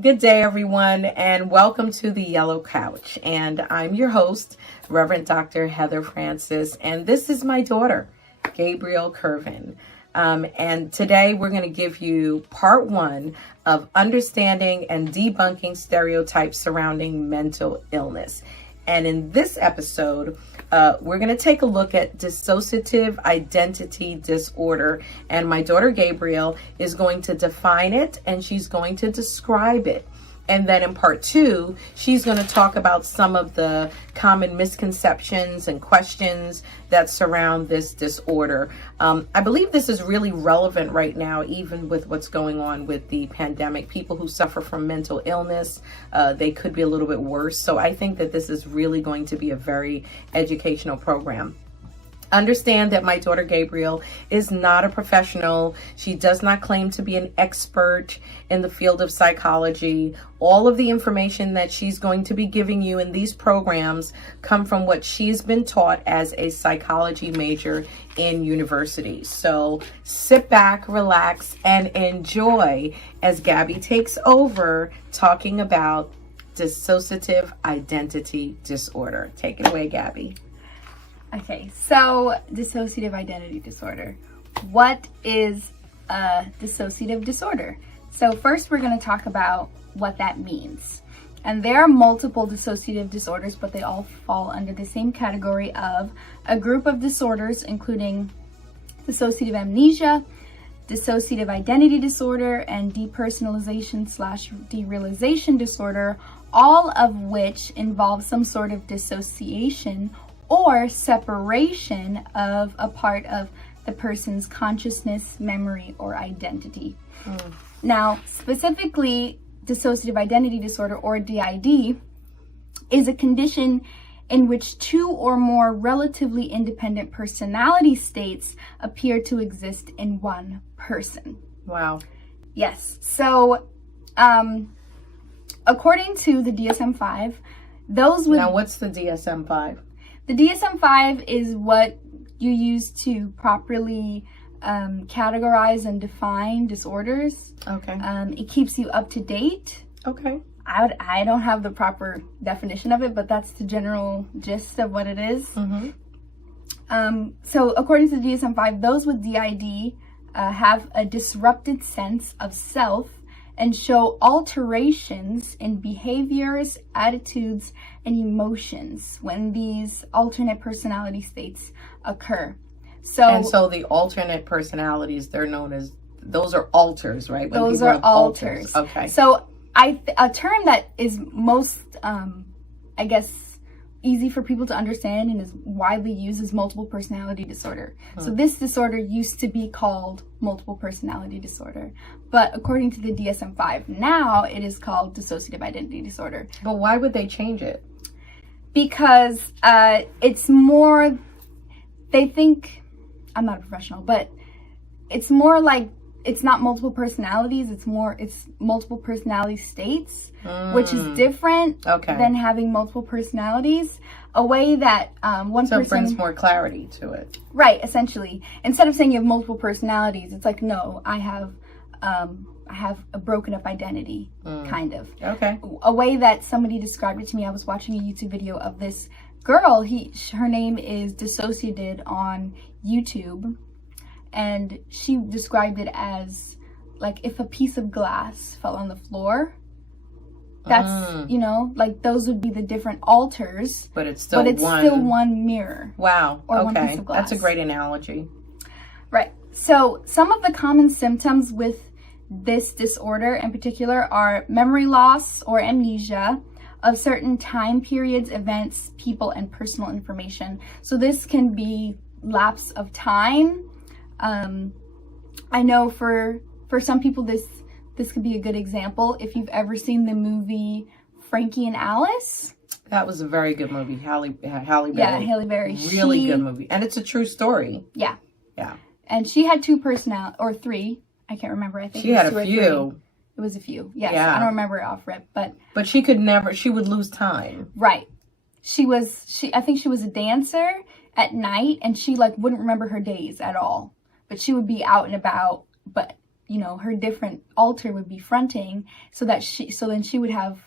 Good day, everyone, and welcome to the Yellow Couch. And I'm your host, Reverend Dr. Heather Francis, and this is my daughter, Gabrielle Curvin. And today we're going to give you part one of understanding and debunking stereotypes surrounding mental illness. And in this episode, we're going to take a look at dissociative identity disorder. And my daughter Gabrielle is going to define it and she's going to describe it. And then in part two, she's going to talk about some of the common misconceptions and questions that surround this disorder. I believe this is really relevant right now, even with what's going on with the pandemic. People who suffer from mental illness, they could be a little bit worse. So I think that this is really going to be a very educational program. Understand that my daughter Gabrielle is not a professional. She does not claim to be an expert in the field of psychology. All of the information that she's going to be giving you in these programs come from what she's been taught as a psychology major in university. So sit back, relax, and enjoy as Gabby takes over talking about dissociative identity disorder. Take it away, Gabby. Okay, so dissociative identity disorder. What is a dissociative disorder? So first we're going to talk about what that means. And there are multiple dissociative disorders, but they all fall under the same category of a group of disorders, including dissociative amnesia, dissociative identity disorder, and depersonalization/derealization disorder, all of which involve some sort of dissociation or separation of a part of the person's consciousness, memory, or identity. Now, specifically, dissociative identity disorder, or DID, is a condition in which two or more relatively independent personality states appear to exist in one person. Wow. Yes. So, according to the DSM-5, those with... Now, what's the DSM-5? The DSM-5 is what you use to properly categorize and define disorders. Okay. It keeps you up to date. Okay. I don't have the proper definition of it, but that's the general gist of what it is. Mm-hmm. So according to the DSM-5, those with DID have a disrupted sense of self and show alterations in behaviors, attitudes, and emotions when these alternate personality states occur. So the alternate personalities, they're known as, those are alters, right? When those are alters. Okay. So a term that is most, I guess, easy for people to understand and is widely used is multiple personality disorder. So this disorder used to be called multiple personality disorder, but according to the DSM-5, now it is called dissociative identity disorder. But why would they change it? Because it's more, they think, I'm not a professional, but it's more like, it's not multiple personalities, it's multiple personality states, which is different than having multiple personalities. A way that one person... So it brings more clarity to it. Right, essentially. Instead of saying you have multiple personalities, it's like, no, I have a broken up identity, kind of. Okay. A way that somebody described it to me, I was watching a YouTube video of this girl, her name is Dissociated on YouTube. And she described it as like if a piece of glass fell on the floor, that's, you know, like those would be the different alters. But it's still one mirror. Wow. Or okay. one piece of glass. That's a great analogy. Right. So some of the common symptoms with this disorder in particular are memory loss or amnesia of certain time periods, events, people, and personal information. So this can be lapse of time. I know for some people this could be a good example. If you've ever seen the movie Frankie and Alice. That was a very good movie. Halle Berry. Yeah, Halle Berry. Really good movie. And it's a true story. Yeah. Yeah. And she had two personalities, or three. I can't remember. I think she had a few. It was a few. Yes. Yeah. I don't remember it off rip, but she would lose time. Right. I think she was a dancer at night, and she like wouldn't remember her days at all. But she would be out and about, but her different alter would be fronting, so then she would have,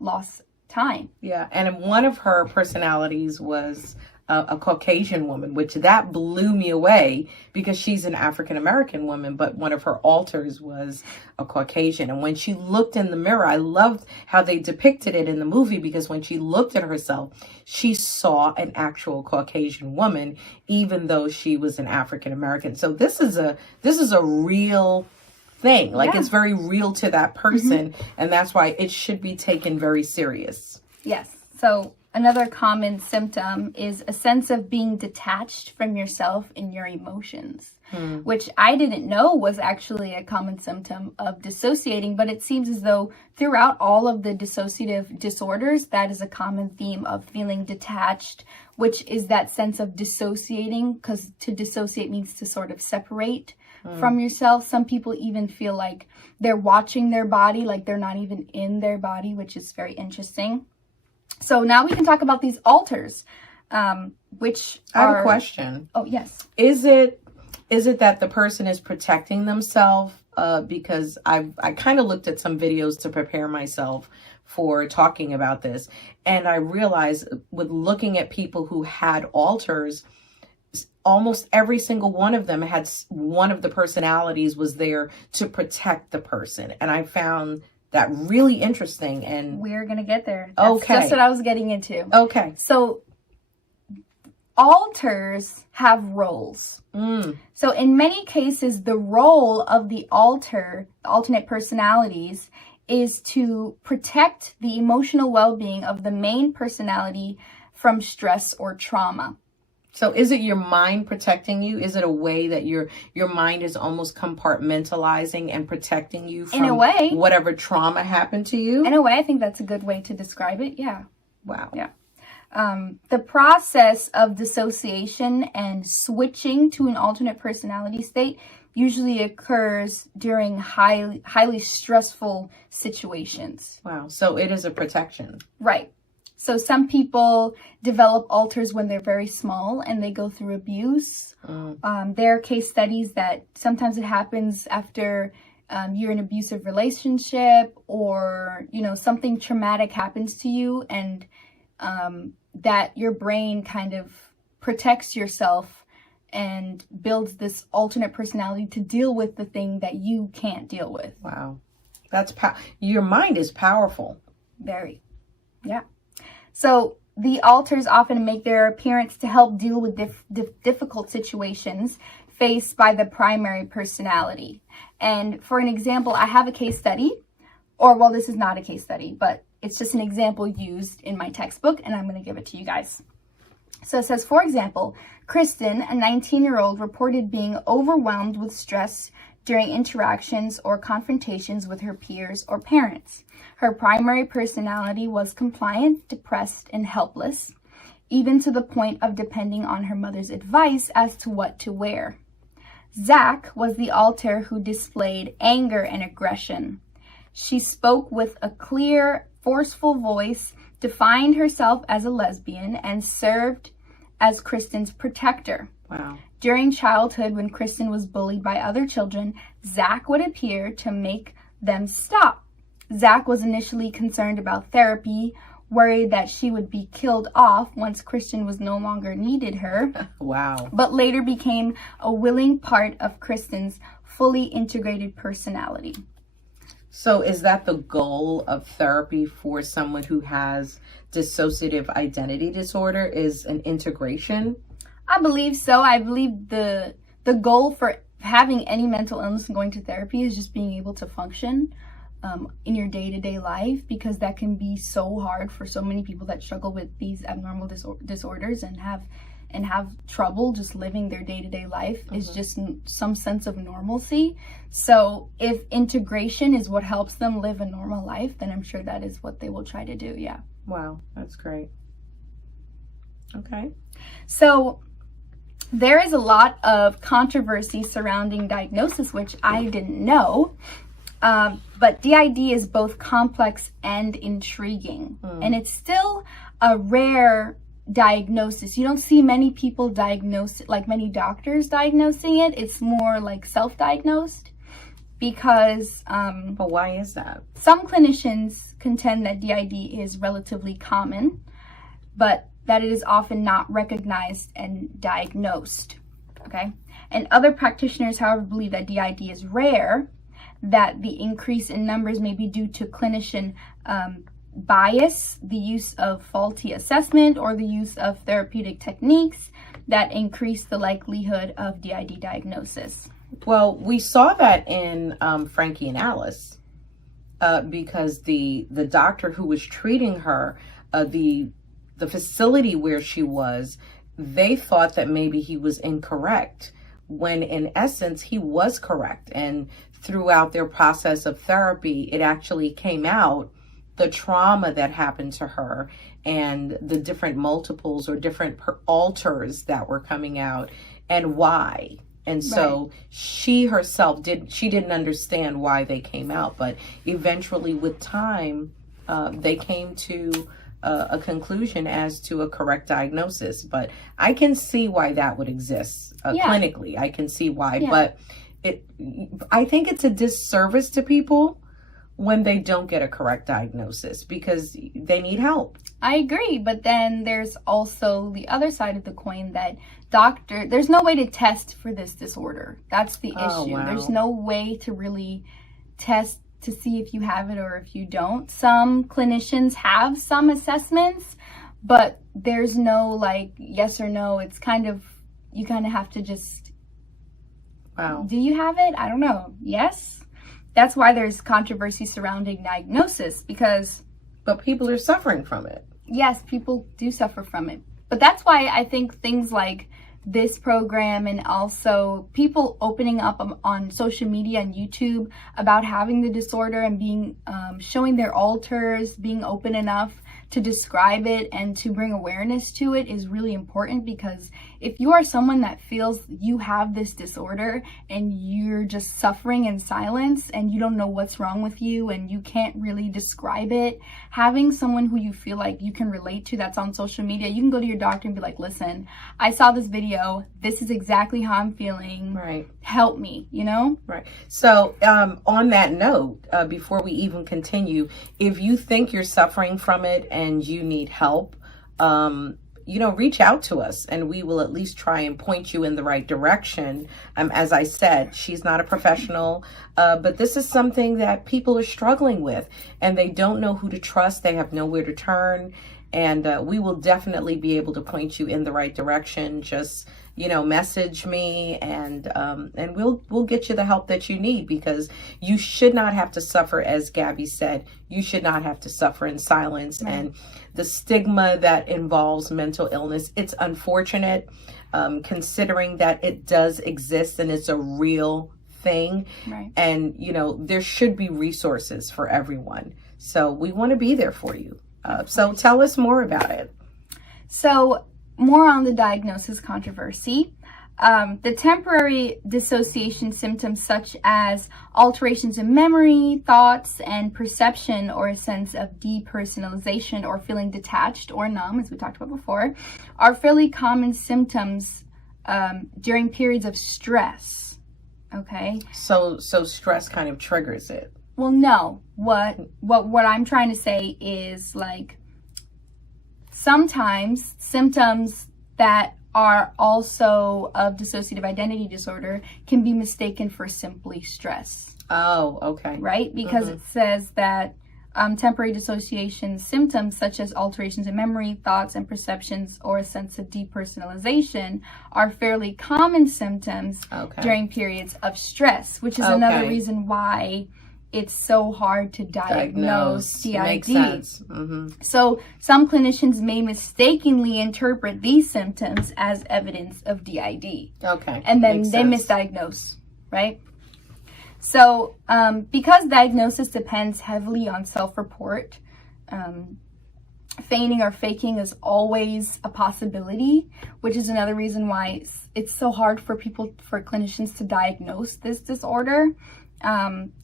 lost time. Yeah, and one of her personalities was a Caucasian woman, which that blew me away because she's an African American woman, but one of her alters was a Caucasian. And when she looked in the mirror, I loved how they depicted it in the movie, because when she looked at herself, she saw an actual Caucasian woman, even though she was an African American. So this is a real thing. Like, Yeah. it's very real to that person, and that's why it should be taken very serious. Yes. So another common symptom is a sense of being detached from yourself and your emotions, which I didn't know was actually a common symptom of dissociating, but it seems as though throughout all of the dissociative disorders, that is a common theme of feeling detached, which is that sense of dissociating, because to dissociate means to sort of separate from yourself. Some people even feel like they're watching their body, like they're not even in their body, which is very interesting. So now we can talk about these alters, which I have a question. Oh, yes. Is it that the person is protecting themselves? Because I kind of looked at some videos to prepare myself for talking about this, and I realized with looking at people who had alters, almost every single one of them had one of the personalities was there to protect the person, and I found that really interesting. And we're gonna get there. That's just what I was getting into. Okay. So alters have roles. So in many cases, the role of the alternate personalities, is to protect the emotional well-being of the main personality from stress or trauma. So is it your mind protecting you? Is it a way that your mind is almost compartmentalizing and protecting you from, in a way, whatever trauma happened to you? In a way, I think that's a good way to describe it. Yeah. Wow. Yeah. The process of dissociation and switching to an alternate personality state usually occurs during highly stressful situations. Wow. So it is a protection. Right. So some people develop alters when they're very small and they go through abuse. There are case studies that sometimes it happens after you're in an abusive relationship, or, something traumatic happens to you, and that your brain kind of protects yourself and builds this alternate personality to deal with the thing that you can't deal with. Wow. That's your mind is powerful. Very. Yeah. So the alters often make their appearance to help deal with difficult situations faced by the primary personality. And for an example, I have a case study, this is not a case study, but it's just an example used in my textbook, and I'm going to give it to you guys. So it says, for example, Kristen, a 19-year-old, reported being overwhelmed with stress during interactions or confrontations with her peers or parents. Her primary personality was compliant, depressed, and helpless, even to the point of depending on her mother's advice as to what to wear. Zach was the alter who displayed anger and aggression. She spoke with a clear, forceful voice, defined herself as a lesbian, and served as Kristen's protector. Wow. During childhood, when Kristen was bullied by other children, Zach would appear to make them stop. Zach was initially concerned about therapy, worried that she would be killed off once Kristen was no longer needed her. Wow. But later became a willing part of Kristen's fully integrated personality. So is that the goal of therapy for someone who has dissociative identity disorder, is an integration? I believe so. I believe the goal for having any mental illness and going to therapy is just being able to function in your day-to-day life, because that can be so hard for so many people that struggle with these abnormal disorders and have trouble just living their day-to-day life. Is just some sense of normalcy. So if integration is what helps them live a normal life, then I'm sure that is what they will try to do. Yeah. Wow, that's great. Okay. So there is a lot of controversy surrounding diagnosis, which I didn't know. But DID is both complex and intriguing. And it's still a rare diagnosis. You don't see many people diagnose it, like many doctors diagnosing it. It's more like self-diagnosed. because But why is that? some clinicians contend that DID is relatively common, but that it is often not recognized and diagnosed, okay? And other practitioners, however, believe that DID is rare, that the increase in numbers may be due to clinician bias, the use of faulty assessment, or the use of therapeutic techniques that increase the likelihood of DID diagnosis. Well, we saw that in Frankie and Alice, because the doctor who was treating her, the facility where she was, they thought that maybe he was incorrect, when in essence he was correct. And throughout their process of therapy, it actually came out, the trauma that happened to her and the different multiples or different alters that were coming out and why. And so she herself didn't understand why they came out, but eventually with time, they came to a conclusion as to a correct diagnosis. But I can see why that would exist clinically. I can see why, but I think it's a disservice to people when they don't get a correct diagnosis, because they need help. I agree, but then there's also the other side of the coin that there's no way to test for this disorder. That's the issue. Wow. There's no way to really test to see if you have it or if you don't. Some clinicians have some assessments, but there's no like yes or no. It's you kind of have to just, do you have it? I don't know. Yes. That's why there's controversy surrounding diagnosis, because... But people are suffering from it. Yes, people do suffer from it. But that's why I think things like this program, and also people opening up on social media and YouTube about having the disorder and being showing their alters, being open enough to describe it and to bring awareness to it is really important, because if you are someone that feels you have this disorder and you're just suffering in silence and you don't know what's wrong with you and you can't really describe it, having someone who you feel like you can relate to that's on social media, you can go to your doctor and be like, listen, I saw this video, this is exactly how I'm feeling, right? Help me, you know? Right. So on that note, before we even continue, if you think you're suffering from it and you need help, reach out to us and we will at least try and point you in the right direction. As I said, she's not a professional, but this is something that people are struggling with and they don't know who to trust. They have nowhere to turn. And we will definitely be able to point you in the right direction. Just, message me and we'll get you the help that you need, because you should not have to suffer, as Gabby said, you should not have to suffer in silence. Right. And the stigma that involves mental illness, it's unfortunate, considering that it does exist and it's a real thing. Right. And, there should be resources for everyone. So we want to be there for you. So tell us more about it. So more on the diagnosis controversy. The temporary dissociation symptoms such as alterations in memory, thoughts, and perception, or a sense of depersonalization or feeling detached or numb, as we talked about before, are fairly common symptoms during periods of stress. Okay? So stress kind of triggers it. Well, no. What I'm trying to say is, like, sometimes symptoms that are also of dissociative identity disorder can be mistaken for simply stress. Oh, okay. Right? Because it says that temporary dissociation symptoms such as alterations in memory, thoughts, and perceptions, or a sense of depersonalization are fairly common symptoms during periods of stress, which is another reason why it's so hard to diagnose DID. Makes sense. So some clinicians may mistakenly interpret these symptoms as evidence of DID. Okay. And then they misdiagnose, right? So because diagnosis depends heavily on self-report, feigning or faking is always a possibility, which is another reason why it's so hard for clinicians to diagnose this disorder.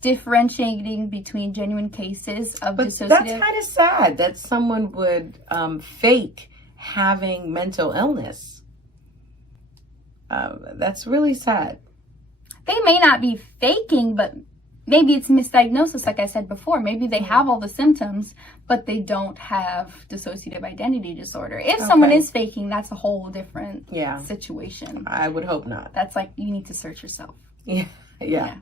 Differentiating between genuine cases of dissociative. That's kind of sad that someone would fake having mental illness. That's really sad. They may not be faking, but maybe it's misdiagnosis, like I said before. Maybe they have all the symptoms, but they don't have dissociative identity disorder. If someone is faking, that's a whole different situation. I would hope not. That's like, you need to search yourself. Yeah.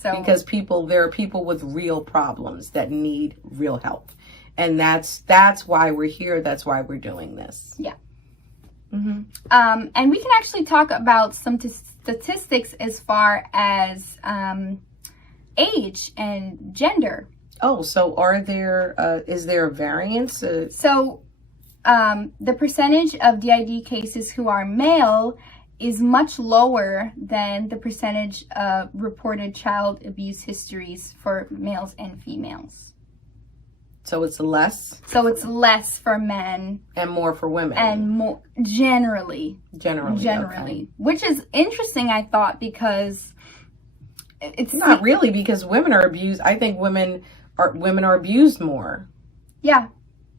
So, because there are people with real problems that need real help. And that's why we're here. That's why we're doing this. Yeah. And we can actually talk about some statistics as far as age and gender. Oh, so is there a variance? So the percentage of DID cases who are male is much lower than the percentage of reported child abuse histories for males and females. So it's less? So it's less for men. And more for women. And more generally. Generally. Okay. Which is interesting, I thought, because it's not really, because women are abused. I think women are abused more. Yeah.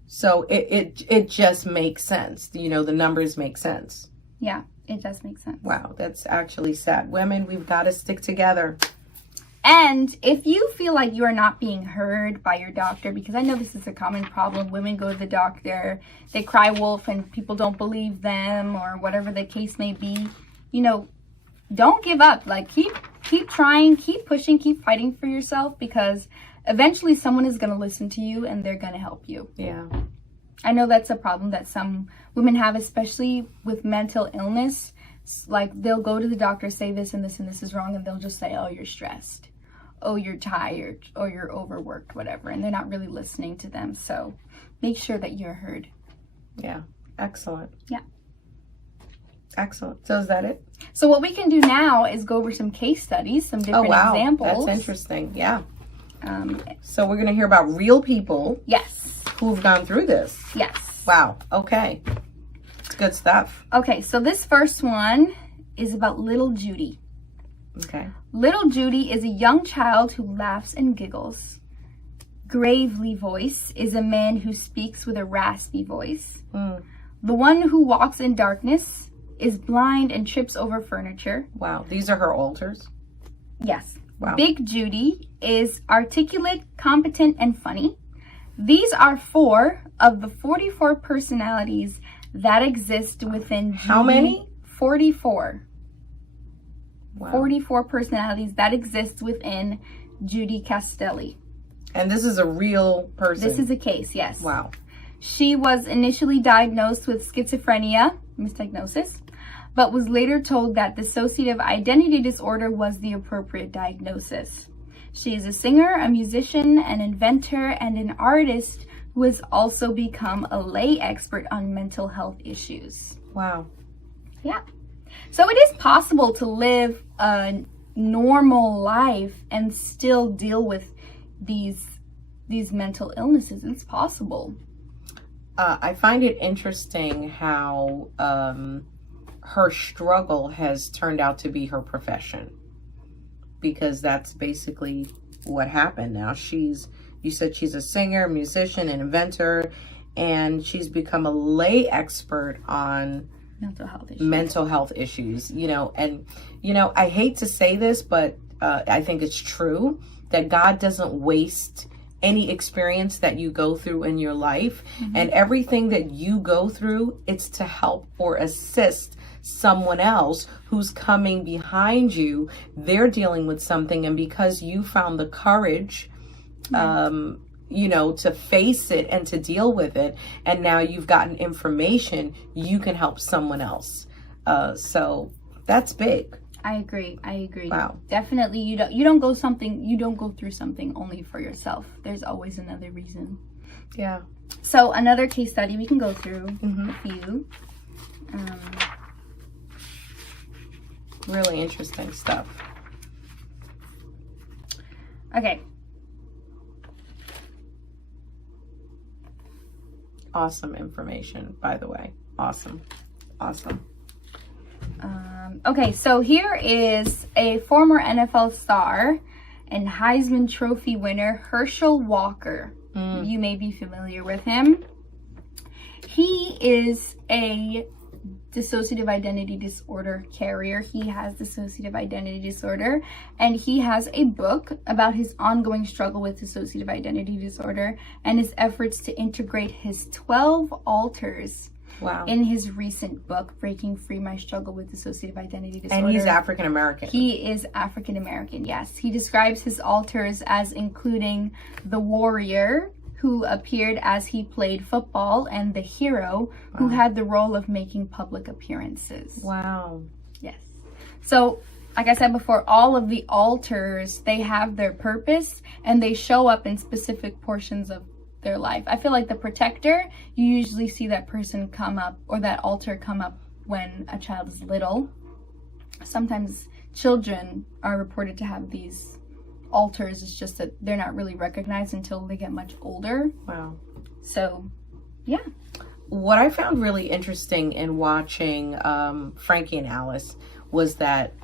So it just makes sense. The numbers make sense. Yeah, it does make sense. Wow, that's actually sad. Women, we've got to stick together. And if you feel like you are not being heard by your doctor, because I know this is a common problem, women go to the doctor, they cry wolf and people don't believe them, or whatever the case may be, don't give up. Like, keep trying, keep pushing, keep fighting for yourself, because eventually someone is going to listen to you and they're going to help you. Yeah. I know that's a problem that some women have, especially with mental illness. Like, they'll go to the doctor, say this and this and this is wrong, and they'll just say, oh, you're stressed. Oh, you're tired, or you're overworked, whatever. And they're not really listening to them. So make sure that you're heard. Yeah. Excellent. Yeah. Excellent. So is that it? So what we can do now is go over some case studies, some different examples. That's interesting. Yeah. So we're going to hear about real people. Yes. Who've gone through this. Yes. Wow. Okay. It's good stuff. Okay. So this first one is about little Judy. Okay. Little Judy is a young child who laughs and giggles. Gravely voice is a man who speaks with a raspy voice. The one who walks in darkness is blind and trips over furniture. Wow. These are her alters? Yes. Wow. Big Judy is articulate, competent, and funny. These are 4 of the 44 personalities that exist within Judy. How many? 44. Wow. 44 personalities that exist within Judy Castelli. And this is a real person? This is a case, yes. Wow. She was initially diagnosed with schizophrenia, misdiagnosis, but was later told that dissociative identity disorder was the appropriate diagnosis. She is a singer, a musician, an inventor, and an artist who has also become a lay expert on mental health issues. Wow. Yeah. So it is possible to live a normal life and still deal with these mental illnesses. It's possible. I find it interesting how her struggle has turned out to be her profession, because that's basically what happened. Now you said she's a singer, musician, and inventor, and she's become a lay expert on mental health issues, and I hate to say this, but I think it's true that God doesn't waste any experience that you go through in your life. And everything that you go through, it's to help or assist someone else who's coming behind you. They're dealing with something, and because you found the courage to face it and to deal with it, and now you've gotten information, you can help someone else. So that's big. I agree. Wow. Definitely, you don't go through something only for yourself. There's always another reason. Yeah. So another case study we can go through a few. Really interesting stuff. Okay. Awesome information, by the way. Awesome. Okay, so here is a former NFL star and Heisman Trophy winner, Herschel Walker. You may be familiar with him. He is a dissociative identity disorder carrier. He has dissociative identity disorder, and he has a book about his ongoing struggle with dissociative identity disorder and his efforts to integrate his 12 alters. Wow. In his recent book, Breaking Free: My Struggle with Dissociative Identity Disorder. And he's African American. He is African American, yes. He describes his alters as including the warrior, who appeared as he played football, and the hero, who had the role of making public appearances. Wow. Yes. So, like I said before, all of the alters, they have their purpose, and they show up in specific portions of their life. I feel like the protector, you usually see that person come up, or that alter come up when a child is little. Sometimes children are reported to have these alters. It's just that they're not really recognized until they get much older. Wow. So, yeah. What I found really interesting in watching Frankie and Alice was that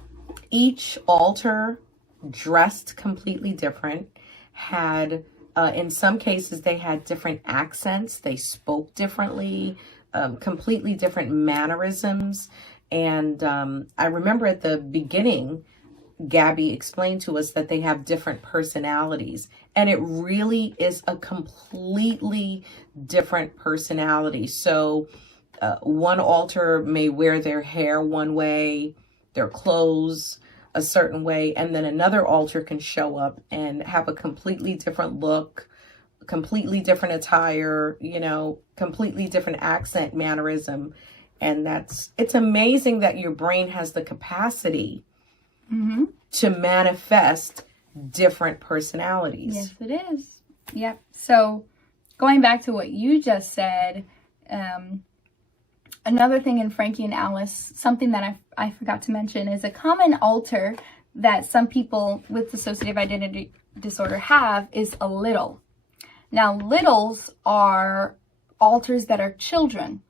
each alter dressed completely different, had in some cases, they had different accents. They spoke differently, completely different mannerisms. And I remember at the beginning, Gabby explained to us that they have different personalities. And it really is a completely different personality. So one alter may wear their hair one way, their clothes a certain way, and then another alter can show up and have a completely different look, completely different attire, you know, completely different accent, mannerism. And it's amazing that your brain has the capacity to manifest different personalities. Yes, it is. Yep. So going back to what you just said, another thing in Frankie and Alice, something that I forgot to mention, is a common alter that some people with dissociative identity disorder have is a little. Now, littles are alters that are children.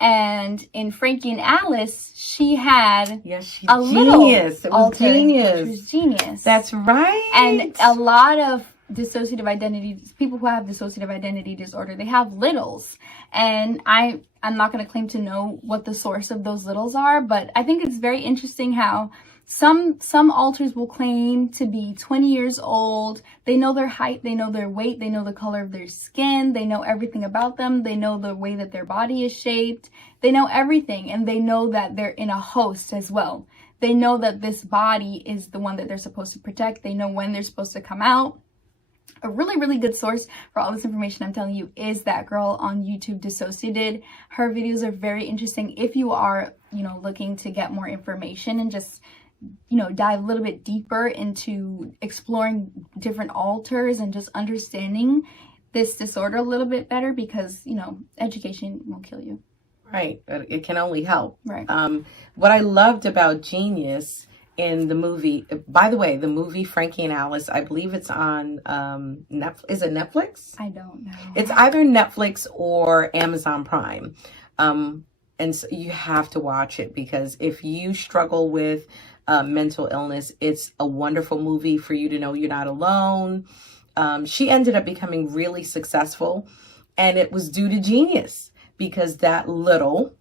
And in Frankie and Alice, she had a little alter. She was genius. That's right. And a lot of dissociative identity, people who have dissociative identity disorder, they have littles. And I'm not going to claim to know what the source of those littles are, but I think it's very interesting how some alters will claim to be 20 years old. They know their height, they know their weight, they know the color of their skin, they know everything about them, they know the way that their body is shaped, they know everything, and they know that they're in a host as well. They know that this body is the one that they're supposed to protect. They know when they're supposed to come out. A really, really good source for all this information I'm telling you is that girl on YouTube, Dissociated. Her videos are very interesting if you are, looking to get more information and just, dive a little bit deeper into exploring different alters and just understanding this disorder a little bit better, because, education won't kill you. Right. It can only help. Right. What I loved about Genius in the movie, by the way, the movie Frankie and Alice, I believe it's on Netflix. Is it Netflix? I don't know. It's either Netflix or Amazon Prime. And so you have to watch it, because if you struggle with mental illness, it's a wonderful movie for you to know you're not alone. She ended up becoming really successful, and it was due to Genius, because that little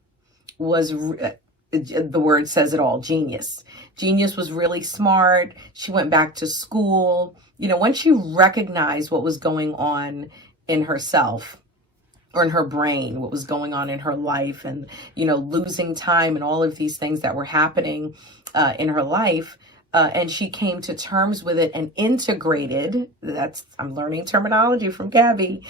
was, the word says it all, genius. Genius was really smart. She went back to school. Once she recognized what was going on in herself, or in her brain, what was going on in her life, and, losing time and all of these things that were happening in her life. And she came to terms with it and integrated, I'm learning terminology from Gabby.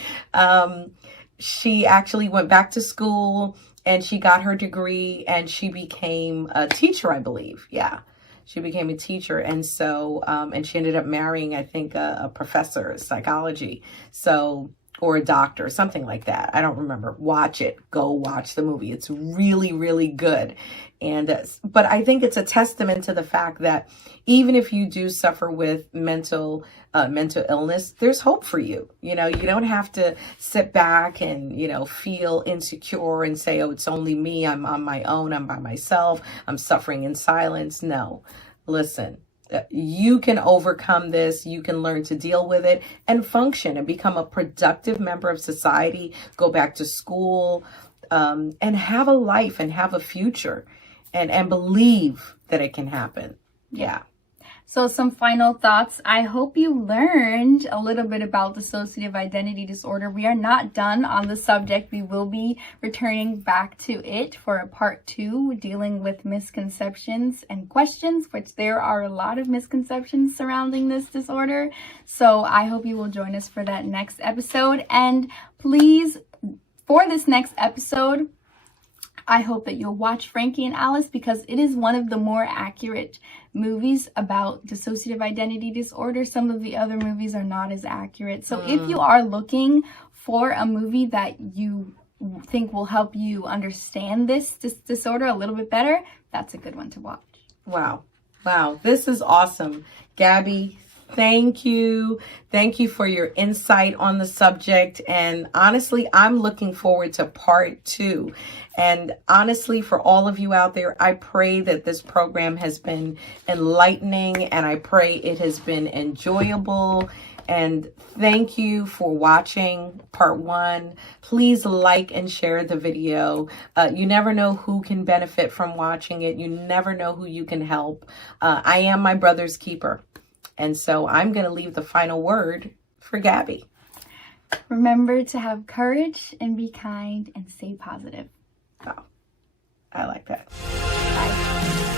She actually went back to school and she got her degree and she became a teacher, I believe. Yeah. She became a teacher. And so, and she ended up marrying, I think, a professor of psychology. So, or a doctor, something like that. I don't remember. Watch it. Go watch the movie. It's really, really good. And, but I think it's a testament to the fact that even if you do suffer with mental illness, there's hope for you. You don't have to sit back and, feel insecure and say, oh, it's only me. I'm on my own. I'm by myself. I'm suffering in silence. No, listen. You can overcome this. You can learn to deal with it and function and become a productive member of society, go back to school, and have a life and have a future and believe that it can happen. Yeah. So some final thoughts. I hope you learned a little bit about dissociative identity disorder. We are not done on the subject. We will be returning back to it for a part 2, dealing with misconceptions and questions, which there are a lot of misconceptions surrounding this disorder. So I hope you will join us for that next episode. And please, for this next episode, I hope that you'll watch Frankie and Alice, because it is one of the more accurate movies about dissociative identity disorder. Some of the other movies are not as accurate. So if you are looking for a movie that you think will help you understand this disorder a little bit better, that's a good one to watch. Wow. Wow. This is awesome. Gabby, thank you. Thank you for your insight on the subject. And honestly, I'm looking forward to part 2. And honestly, for all of you out there, I pray that this program has been enlightening, and I pray it has been enjoyable. And thank you for watching part 1. Please like and share the video. You never know who can benefit from watching it. You never know who you can help. I am my brother's keeper. And so I'm going to leave the final word for Gabby. Remember to have courage and be kind and stay positive. Oh, I like that. Bye.